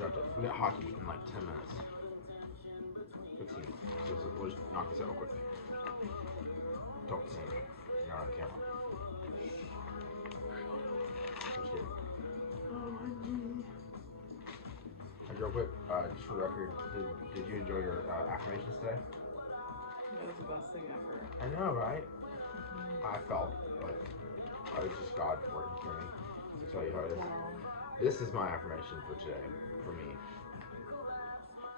constructive. We got hockey in like 10 minutes. 15. So we'll just knock this out real quick. Don't say anything. You're not on camera. Just kidding. Real quick, just for the record, did you enjoy your affirmations today? That was the best thing ever. I know, right? I felt like it was just God working for me. To tell you how it is. Wow. This is my affirmation for today, for me.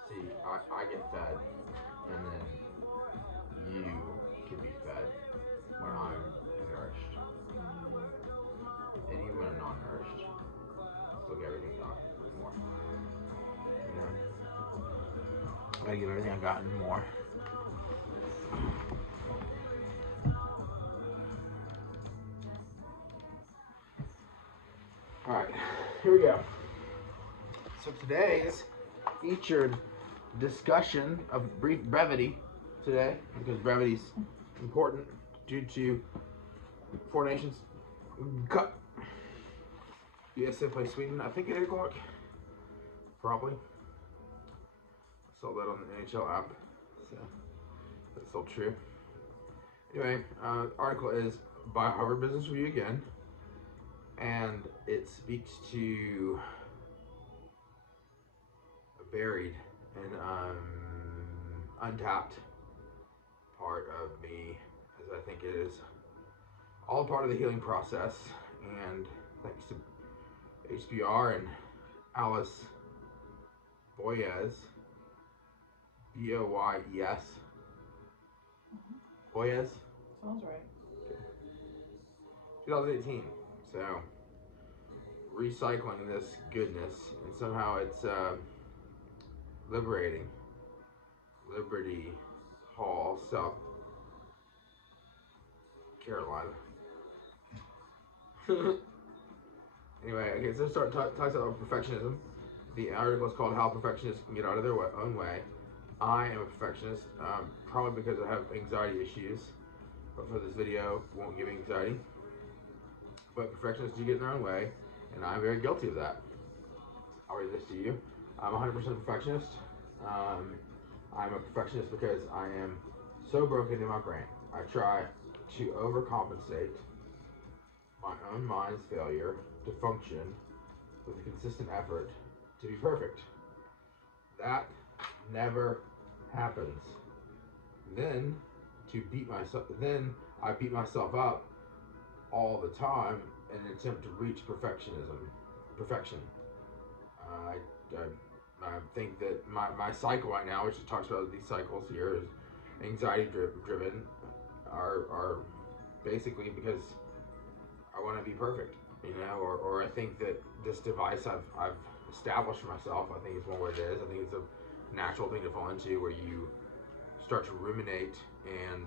See, I get fed, and then you can be fed when I'm nourished. And even when I'm not nourished, I still get everything God and more. You know? I gotta give everything I got and more. Alright, here we go. So today's featured discussion of brevity today, because brevity is important due to 4 Nations Cup. USA plays Sweden, I think at 8 o'clock. Probably. I saw that on the NHL app, so that's still true. Anyway, article is by Harvard Business Review again, and it speaks to a buried and untapped part of me, as I think it is all part of the healing process. And thanks to HBR and Alice Boyes, B-O-Y-E-S. Boyes? Sounds right. 2018. So, recycling this goodness, and somehow it's liberating. Liberty Hall, South Carolina. Anyway, okay, so talks about perfectionism. The article is called How Perfectionists Can Get Out of Their Own Way. I am a perfectionist, probably because I have anxiety issues, but for this video, won't give me anxiety. But perfectionists do get in their own way, and I'm very guilty of that. I'll read this to you. I'm 100% perfectionist. I'm a perfectionist because I am so broken in my brain. I try to overcompensate my own mind's failure to function with a consistent effort to be perfect. That never happens. Then I beat myself up all the time in an attempt to reach perfection. I think that my cycle right now, which it talks about these cycles here, is anxiety driven, are basically because I want to be perfect, you know, or I think that this device I've established for myself, I think it's more what it is. I think it's a natural thing to fall into, where you start to ruminate and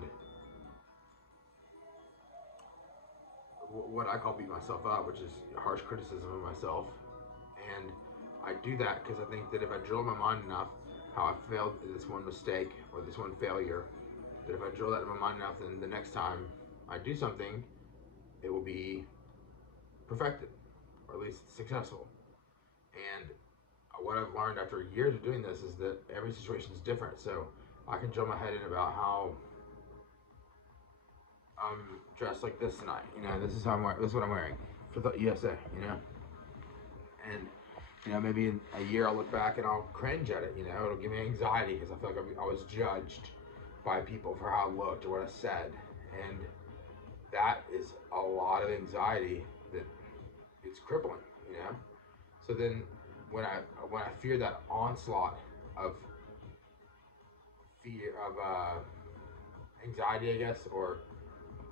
what I call beat myself up, which is harsh criticism of myself. And I do that because I think that if I drill in my mind enough how I failed at this one mistake or this one failure, that if I drill that in my mind enough, then the next time I do something, it will be perfected, or at least successful. And what I've learned after years of doing this is that every situation is different. So I can drill my head in about how I'm dressed like this tonight. You know, this is how I'm wearing. This is what I'm wearing for the USA. You know, and you know, maybe in a year I'll look back and I'll cringe at it. You know, it'll give me anxiety because I feel like I was judged by people for how I looked or what I said, and that is a lot of anxiety that it's crippling. You know, so then when I fear that onslaught of fear of anxiety, I guess, or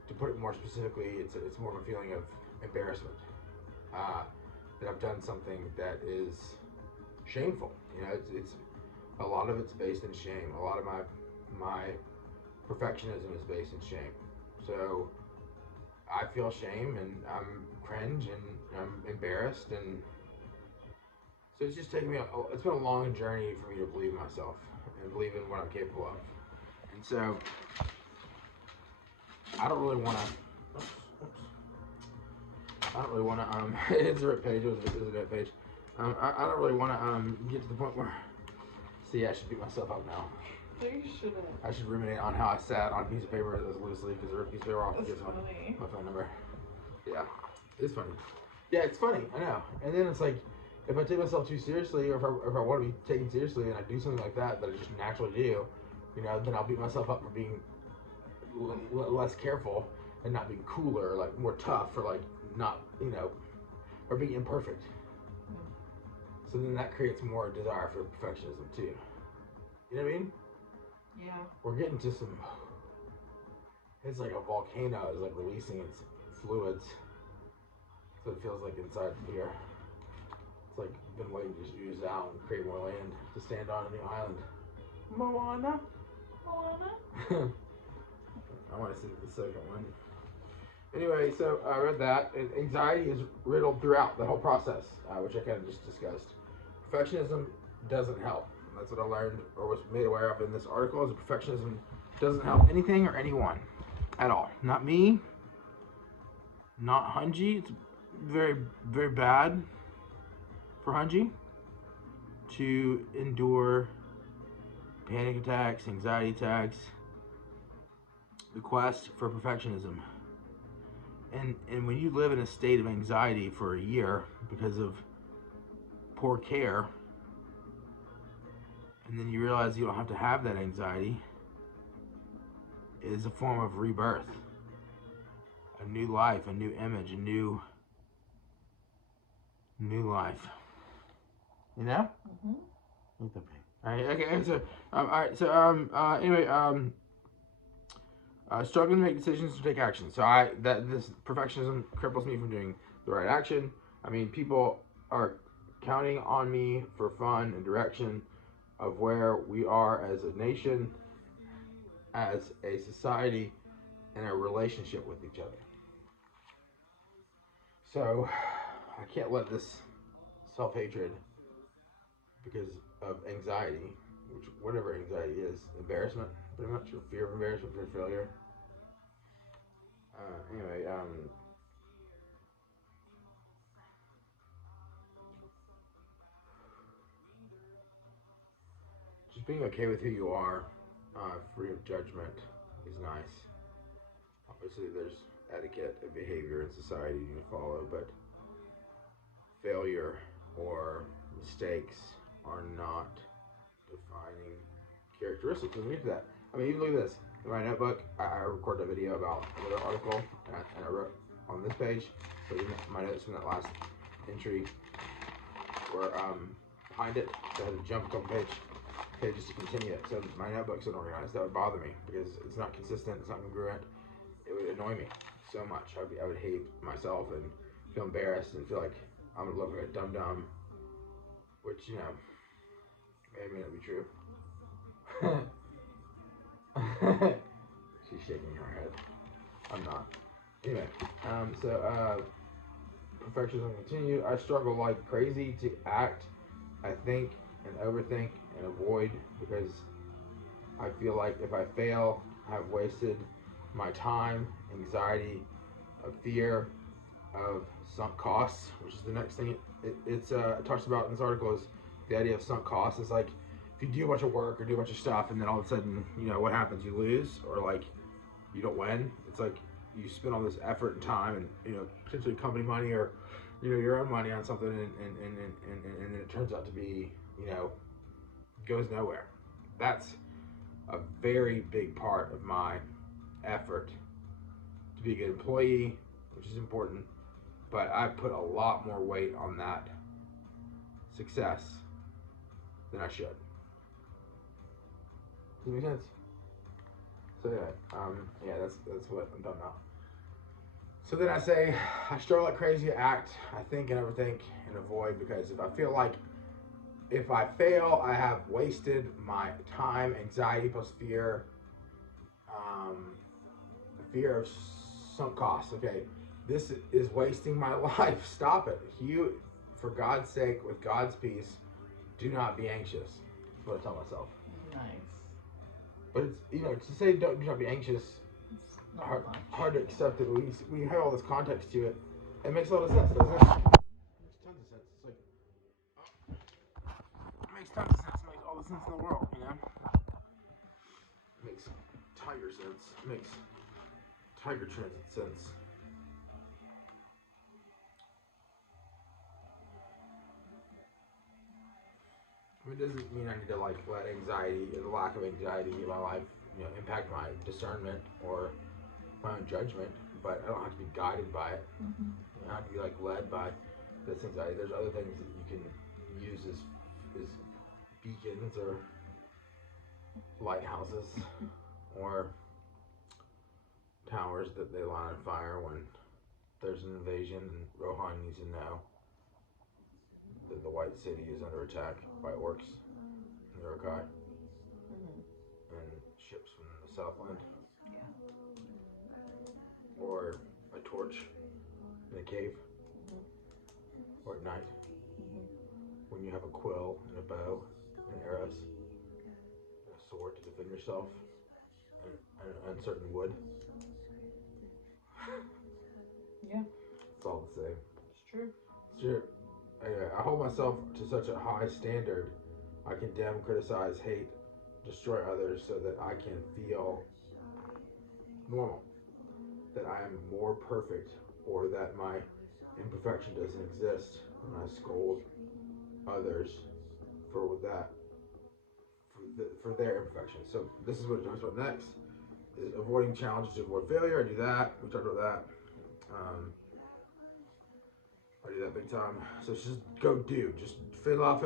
to put it more specifically, it's more of a feeling of embarrassment, that I've done something that is shameful. You know, it's a lot of it's based in shame. A lot of my perfectionism is based in shame. So I feel shame and I'm cringe and I'm embarrassed, and so it's just taken me. It's been a long journey for me to believe in myself and believe in what I'm capable of. And so I don't really want to. It's a rip page. It was a rip page. I don't really want to get to the point where. See, I should beat myself up now. No, you shouldn't. I should ruminate on how I sat on a piece of paper that was loose leaf because I ripped a piece of paper off and That's gets funny. my phone number. Yeah, it's funny. Yeah, it's funny. I know. And then it's like, if I take myself too seriously, or if I want to be taken seriously, and I do something like that I just naturally do, then I'll beat myself up for being less careful and not being cooler, like more tough, or like not, or being imperfect. So then that creates more desire for perfectionism too. You know what I mean? Yeah. We're getting to some. It's like a volcano is like releasing its fluids. So it feels like inside here. It's like been waiting to just ooze out and create more land to stand on the island. Moana. I want to see the second one. Anyway, so I read that. And anxiety is riddled throughout the whole process, which I kind of just discussed. Perfectionism doesn't help. That's what I learned or was made aware of in this article, is that perfectionism doesn't help anything or anyone at all. Not me, not Hunji. It's very, very bad for Hunji to endure panic attacks, anxiety attacks, the quest for perfectionism. And when you live in a state of anxiety for a year because of poor care, and then you realize you don't have to have that anxiety, it is a form of rebirth, a new life, a new image, a new life. You know? Mm-hmm. Struggling to make decisions to take action. So this perfectionism cripples me from doing the right action. I mean, people are counting on me for fun and direction of where we are as a nation, as a society, and a relationship with each other. So I can't let this self-hatred, because of anxiety, which whatever anxiety is, embarrassment, pretty much, or fear of embarrassment, fear of failure. Anyway, just being okay with who you are, free of judgment, is nice. Obviously, there's etiquette and behavior in society you need to follow, but failure or mistakes are not defining characteristics. And we get to that. I mean, even look at this. In my notebook, I recorded a video about another article, and I wrote on this page, but in my notes from that last entry were behind it, so I had to jump a couple pages to continue it. So my notebook's unorganized. That would bother me because it's not consistent, it's not congruent. It would annoy me so much. I would hate myself and feel embarrassed and feel like I'm gonna look like a dum-dum, which, may not be true. She's shaking her head. I'm not. Anyway, perfectionism continued. I struggle like crazy to act, I think, and overthink and avoid, because I feel like if I fail, I've wasted my time, anxiety, a fear of sunk costs, which is the next thing it talks about in this article, is the idea of sunk costs. It's like, if you do a bunch of work or do a bunch of stuff and then all of a sudden, what happens? You lose, or like you don't win. It's like you spend all this effort and time and potentially company money or your own money on something, and then it turns out to be goes nowhere. That's a very big part of my effort to be a good employee, which is important, but I put a lot more weight on that success than I should. Does that make sense? So that's what I'm talking about. So then I say, I struggle like crazy to act, I think and overthink and avoid, because if I feel like if I fail, I have wasted my time, anxiety plus fear, fear of sunk costs. Okay, this is wasting my life. Stop it. You, for God's sake, with God's peace, do not be anxious. That's what I tell myself. Nice. But it's, to say do not be anxious, hard to accept it. We have all this context to it. It makes a lot of sense, doesn't it? It makes tons of sense. It's like, the sense in the world, you know? Makes tiger sense. Makes tiger transit sense. I mean, it doesn't mean I need to like let anxiety, the lack of anxiety in my life, impact my discernment or my own judgment. But I don't have to be guided by it. I don't have to be like led by this anxiety. There's other things that you can use as beacons or lighthouses or towers that they light on fire when there's an invasion and Rohan needs to know that the White City is under attack by orcs and Urukai and ships from the Southland. Yeah. Or a torch in a cave. Or at night when you have a quill and a bow and arrows and a sword to defend yourself and an uncertain wood. Yeah. It's all the same. It's true. It's true. Anyway, I hold myself to such a high standard. I condemn, criticize, hate, destroy others so that I can feel normal. That I am more perfect or that my imperfection doesn't exist when I scold others for that, for their imperfections. So this is what it talks about next, is avoiding challenges to avoid failure. I do that. We talked about that. I do that big time. So it's just go do. Just fill. Sounds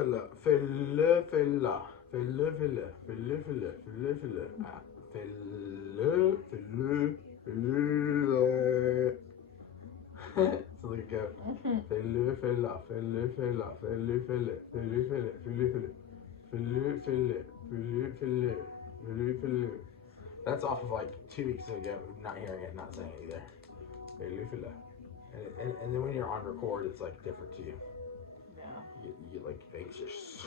like a goat. That's off of like 2 weeks ago, not hearing it, not saying it either. And then when you're on record, it's like different to you. Yeah. You get like anxious.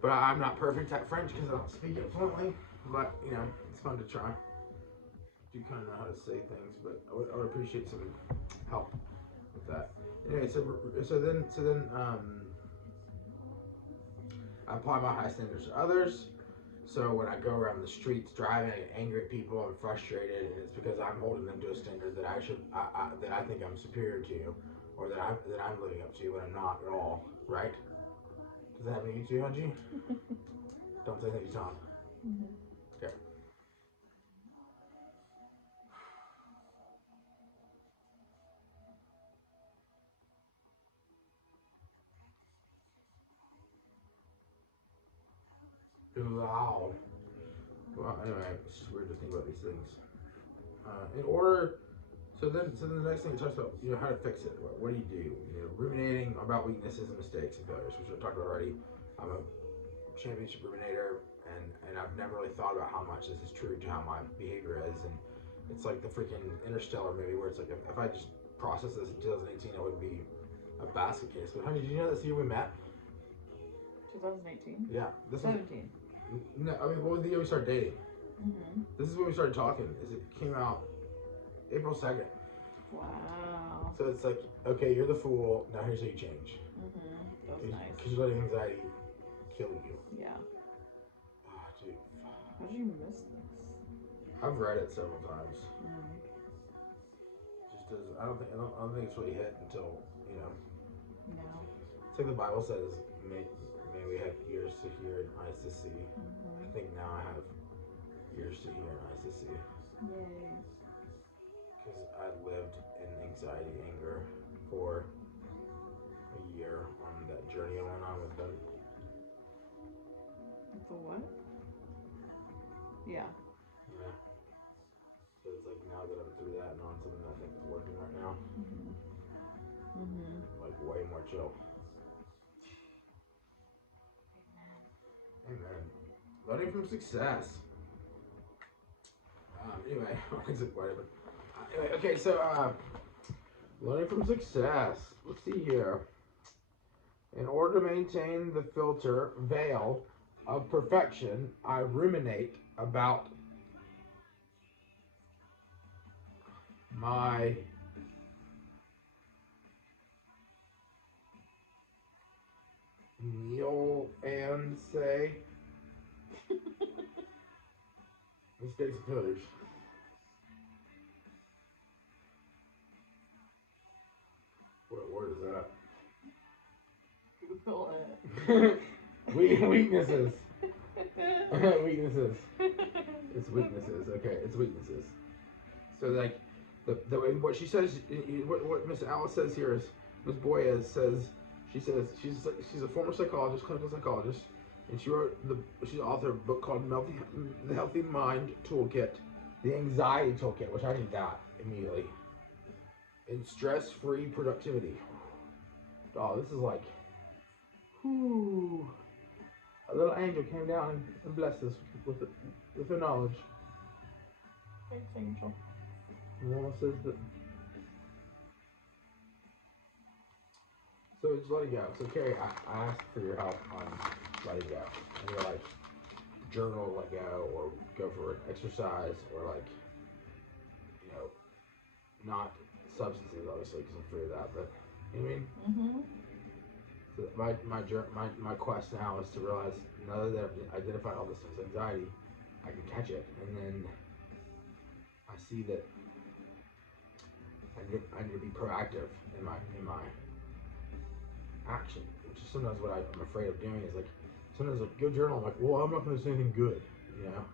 But I'm not perfect at French because I don't speak it fluently. But it's fun to try. Do kind of know how to say things, but I would appreciate some help with that. Anyway, so then I apply my high standards to others. So when I go around the streets driving, I get angry at people, I'm frustrated, and it's because I'm holding them to a standard that that I think I'm superior to, or that I'm living up to, when I'm not at all. Right? Does that happen to you too, Hunji? Don't say thank you, Tom. Okay. Wow. Well, anyway, it's just weird to think about these things. In order, so then the next thing it talks about, how to fix it. What do you do? Ruminating about weaknesses and mistakes and failures, which I talked about already. I'm a championship ruminator, and I've never really thought about how much this is true to how my behavior is. And it's like the freaking Interstellar movie where it's like if I just processed this in 2018, it would be a basket case. But honey, did you know this year we met? 2018? Yeah. This 17. No, I mean, what was the year we started dating? This is when we started talking. It came out April 2nd. Wow. So it's like, okay, you're the fool. Now here's how you change. That was nice. Because you're letting anxiety kill you. Yeah. Oh, dude. How did you miss this? I've read it several times. Just does. I don't think it's really hit until No. It's like the Bible says, may we have ears to hear and eyes to see. I think now I have ears to hear and eyes to see. Yay. Because I lived in anxiety, anger for a year on that journey I went on with them. The what? Yeah. Yeah. So it's like now that I'm through that and on something that I think is working right now, like way more chill. Amen. Learning from success. Anyway, whatever. Anyway, okay, so learning from success. Let's see here. In order to maintain the filter veil of perfection, I ruminate about my meal and say Let's take some pillars. What word is that? Google it. Weaknesses. Weaknesses. It's weaknesses. Okay, it's weaknesses. So like, what she says, what Miss Alice says here is, Miss Boyez says, she says she's a former psychologist, clinical psychologist, and she's the author of a book called The Healthy Mind Toolkit, the Anxiety Toolkit, which I need that immediately, and stress-free productivity. Oh, this is like, whoo. A little angel came down and blessed us with her knowledge. Thanks, Angel. Mama says that. So it's letting go. So Carrie, I asked for your help on letting go. And you're like, journal, let go, or go for an exercise, or like, you know, not substances, obviously, because I'm free of that, but you know what I mean? Mm-hmm. So my quest now is to realize, now that I've identified all this as anxiety, I can catch it, and then I see that I need to be proactive in my action, which is sometimes what I'm afraid of doing. Is like, sometimes like, go journal, I'm like, well, I'm not going to say anything good, you know,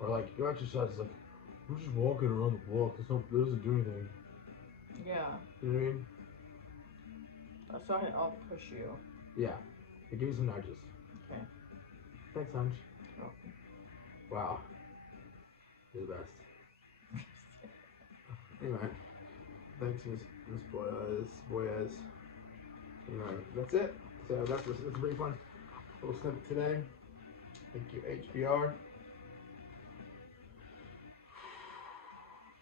or like, go exercise, like, we're just walking around the block, it doesn't do anything. Yeah. You know what I mean? So I'll push you. Yeah. Give me some nudges. Okay. Thanks, Hunch. Oh. Wow. You're the best. Anyway. Thanks, Miss Boyez. Anyway, that's it. So that's a brief one. Little snippet today. Thank you, HBR.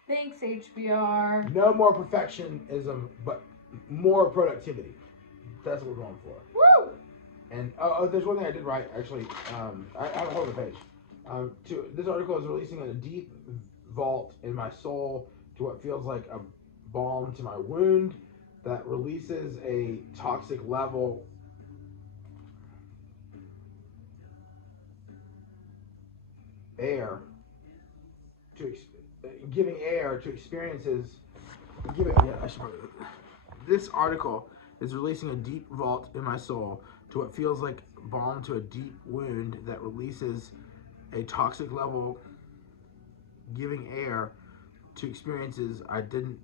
Thanks, HBR. No more perfectionism, but more productivity. That's what we're going for. Woo! And there's one thing I did write, actually. I have a whole other page. This article is releasing a deep vault in my soul to what feels like a balm to my wound that releases a toxic level air to giving air to experiences. This article is releasing a deep vault in my soul to what feels like balm to a deep wound that releases a toxic level, giving air to experiences I didn't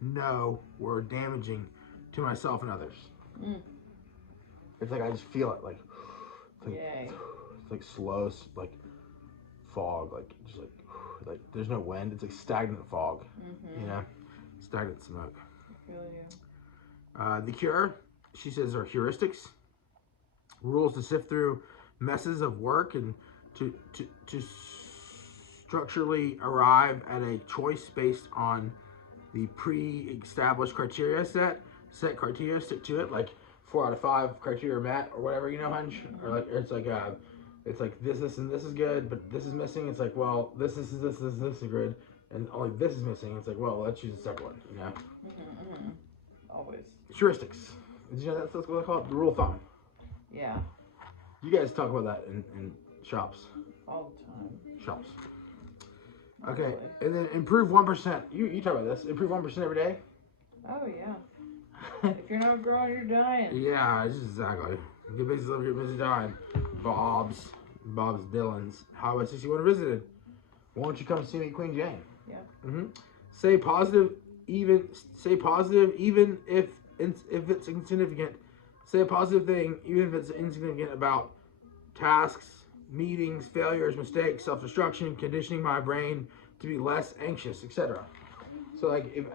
know were damaging to myself and others. Mm. It's like I just feel it, like, Yay. it's like slow, like fog, like just like there's no wind. It's like stagnant fog, Mm-hmm. you know, stagnant smoke. I feel you. The cure, she says, are heuristics, rules to sift through messes of work and to structurally arrive at a choice based on the pre-established criteria set criteria, stick to it, like 4 out of 5 criteria met or whatever, you know, Hunch? Mm-hmm. Or like it's like this and this is good, but this is missing. It's like, well, this is good, and only this is missing. It's like, well, let's choose the second one, you know. Mm-hmm, mm-hmm. Always. Heuristics. Did you know that's what they call it? The rule of thumb. Yeah. You guys talk about that in shops. All the time. Shops. Okay, and then improve 1%. You talk about this. Improve 1% every day. Oh yeah. If you're not growing, you're dying. Yeah, exactly. Get busy living, get busy dying. Bob's Dylan's Highway 61 visited. Won't you come see me, Queen Jane? Yeah. Mm-hmm. Say positive even if it's insignificant. Say a positive thing even if it's insignificant about tasks, meetings, failures, mistakes, self-destruction, conditioning my brain to be less anxious, etc. So like if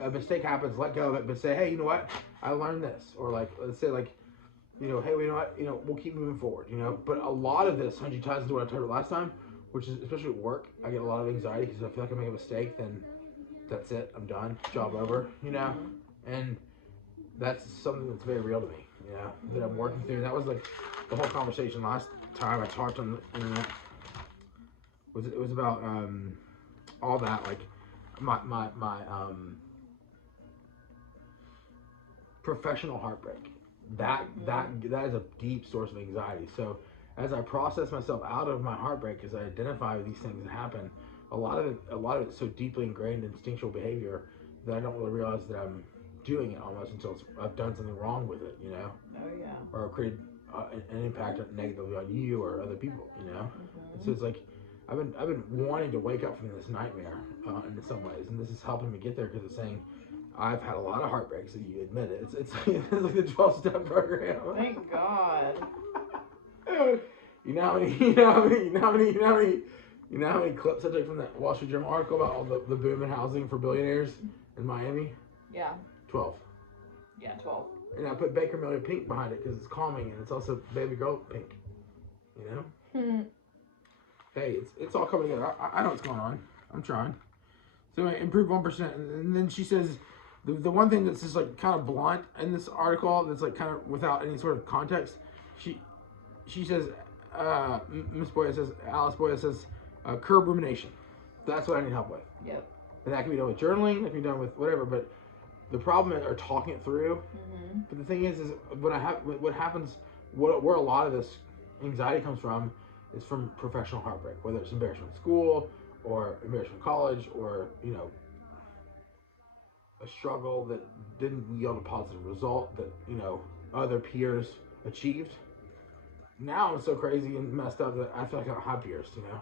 a mistake happens, let go of it, but say, hey, you know what? I learned this. Or like, let's say like, you know, hey, you know what? You know, we'll keep moving forward, you know? But a lot of this 100 ties into what I told you last time, which is especially at work, I get a lot of anxiety because I feel like I make a mistake, then that's it, I'm done, job over, you know? And that's something that's very real to me, you know, that I'm working through. And that was like the whole conversation last time I talked on the internet. It was about all that, like my professional heartbreak. That is a deep source of anxiety. So as I process myself out of my heartbreak, as I identify these things that happen, a lot of it's so deeply ingrained in instinctual behavior that I don't really realize that I'm doing it almost until I've done something wrong with it, you know, Oh yeah. or created an impact negatively on you or other people, you know. And so it's like I've been wanting to wake up from this nightmare in some ways, and this is helping me get there because it's saying I've had a lot of heartbreaks, and you admit it. It's it's like the 12-step program. Thank God. You know how many you know how many you know how many you know how many you know how many clips I took from that Wall Street Journal article about all the boom in housing for billionaires in Miami? Yeah. 12. Yeah, 12. And I put Baker Miller pink behind it because it's calming and it's also baby girl pink. You know? Hey, it's all coming together. I know what's going on. I'm trying. So anyway, improve 1%. And then she says the one thing that's just like kind of blunt in this article that's like kind of without any sort of context. She says, Miss Boya says, Alice Boya says, curb rumination. That's what I need help with. Yep. And that can be done with journaling, that can be done with whatever, but the problem is, or talking it through. But the thing is what happens, where a lot of this anxiety comes from is from professional heartbreak, whether it's embarrassment in school or embarrassment in college or, you know, a struggle that didn't yield a positive result that, you know, other peers achieved. Now I'm so crazy and messed up that I feel like I don't have peers, you know?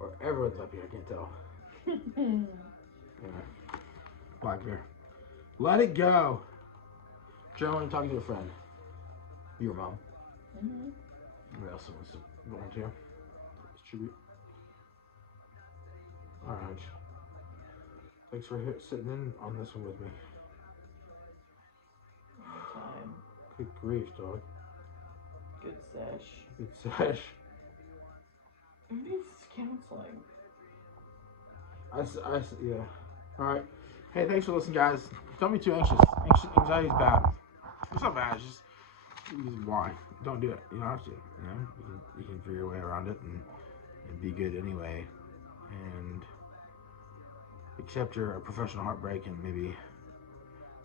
Or everyone's up here, I can't tell. Yeah. Black bear. Let it go. Journaling, talking to a friend. Your mom. Who else wants to volunteer? Distribute. Alright. Thanks for sitting in on this one with me. Time. Good grief, dog. Good sesh. Good sesh. Who needs counseling? Yeah. Alright. Hey, thanks for listening, guys. Don't be too anxious. Anxiety's bad. It's not bad, it's just why. Don't do it. You don't have to. You know? You can figure your way around it and be good anyway. And accept your professional heartbreak, and maybe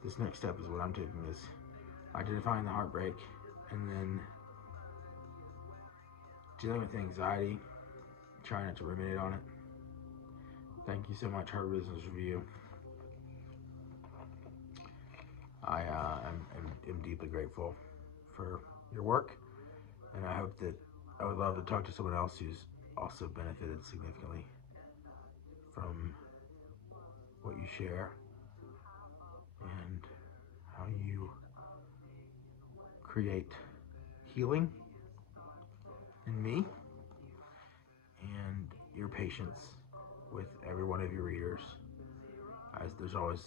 this next step is what I'm taking is identifying the heartbreak and then dealing with the anxiety, trying not to ruminate on it. Thank you so much, Harvard Business Review. I am deeply grateful for your work, and I hope that I would love to talk to someone else who's also benefited significantly from what you share and how you create healing in me and your patience with every one of your readers, as there's always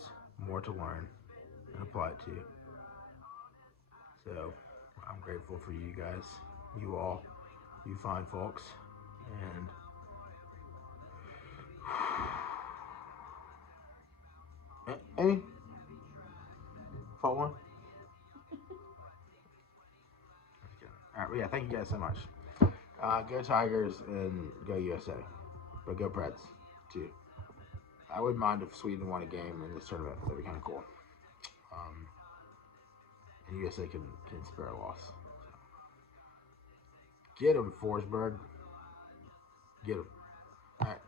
more to learn and apply it to. So I'm grateful for you guys, you all, you fine folks, and any fault one. All right, yeah, thank you guys so much. Go Tigers and go USA, but go Preds too. I wouldn't mind if Sweden won a game in this tournament. That'd be kind of cool. And USA can spare a loss. So. Get him, Forsberg. Get him. All right.